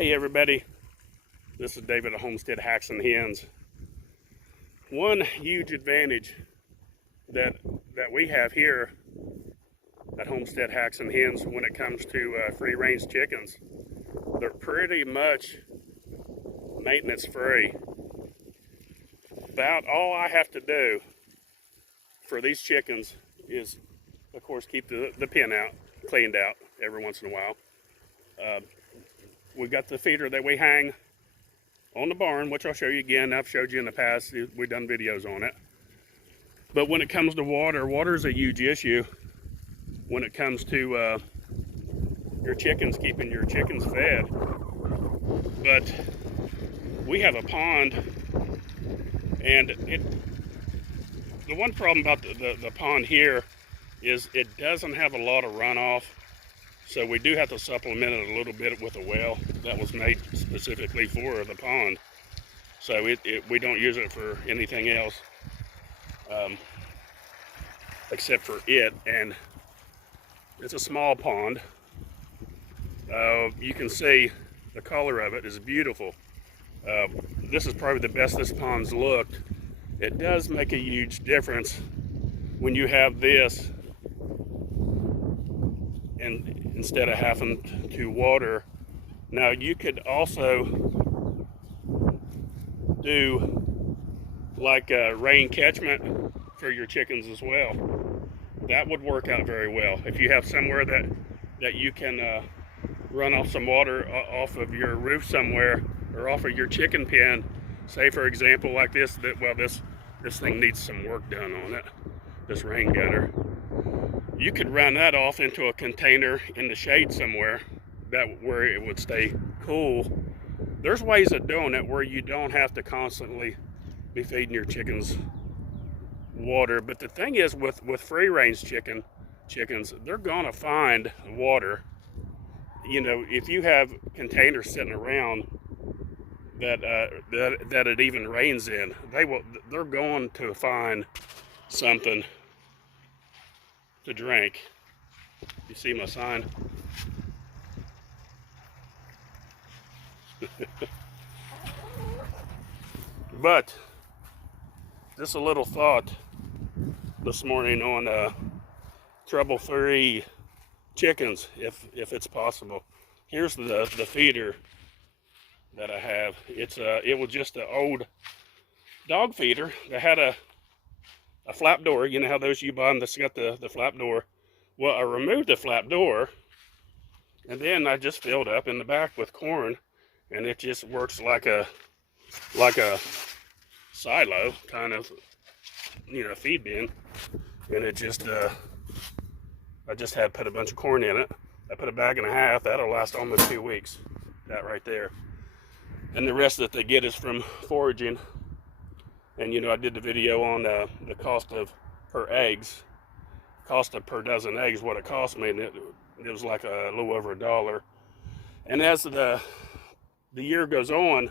Hey everybody, this is David at Homestead Hacks and Hens. One huge advantage that we have here at Homestead Hacks and Hens when it comes to free-range chickens, they're pretty much maintenance free. About all I have to do for these chickens is, of course, keep the pen out, cleaned out every once in a while. We've got the feeder that we hang on the barn, which I'll show you again. I've showed you in the past. We've done videos on it. But when it comes to water is a huge issue when it comes to your chickens, keeping your chickens fed. But we have a pond, and the one problem about the pond here is it doesn't have a lot of runoff. So we do have to supplement it a little bit with a well that was made specifically for the pond. So we don't use it for anything else except for it. And it's a small pond. You can see the color of it is beautiful. This is probably the best this pond's looked. It does make a huge difference when you have this and instead of having to water. Now you could also do like a rain catchment for your chickens as well. That would work out very well. If you have somewhere that you can run off some water off of your roof somewhere or off of your chicken pen, say for example like this, this thing needs some work done on it, this rain gutter. You could run that off into a container in the shade somewhere where it would stay cool. There's ways of doing it where you don't have to constantly be feeding your chickens water. But the thing is with free range chickens, they're gonna find water. You know, if you have containers sitting around that it even rains in, they're going to find something to drink. You see my sign? But just a little thought this morning on trouble-free chickens, if it's possible. Here's the feeder that I have. It was just an old dog feeder that had a flap door. You know how those you buy them that's got the flap door? Well, I removed the flap door, and then I just filled up in the back with corn, and it just works like a silo kind of, you know, feed bin. And it just I just had put a bunch of corn in it. I put a bag and a half. That'll last almost 2 weeks. That right there. And the rest that they get is from foraging. And you know, I did the video on the cost of per eggs, cost of per dozen eggs, what it cost me, and it was like a little over $1. And as the year goes on,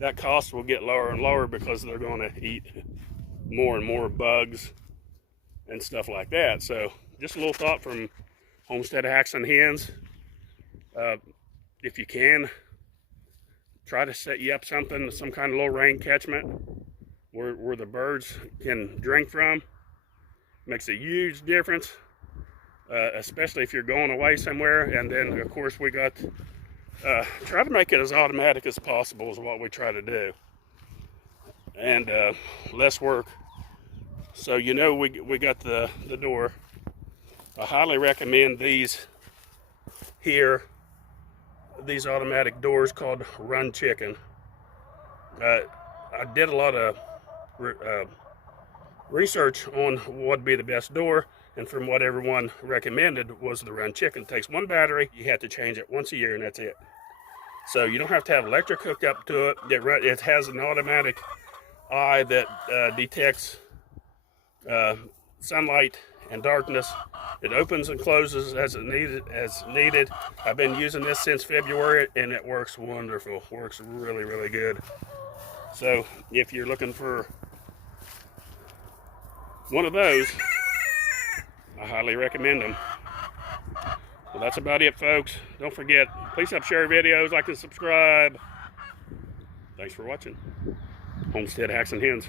that cost will get lower and lower because they're going to eat more and more bugs and stuff like that. So just a little thought from Homestead Hacks and Hens. If you can, try to set you up some kind of little rain catchment where the birds can drink from. Makes a huge difference, especially if you're going away somewhere. And then of course we got try to make it as automatic as possible is what we try to do, and less work. So you know, we got the door. I highly recommend these here, these automatic doors called Run Chicken. I did a lot of research on what would be the best door, and from what everyone recommended was the Run Chicken. It takes one battery, you have to change it once a year, and that's it. So you don't have to have electric hooked up to it. It has an automatic eye that detects sunlight and darkness. It opens and closes as needed. I've been using this since February, and it works wonderful. Works really, really good. So if you're looking for one of those, I highly recommend them. Well, that's about it, folks. Don't forget, please share videos, like and subscribe. Thanks for watching. Homestead Hacks and Hens.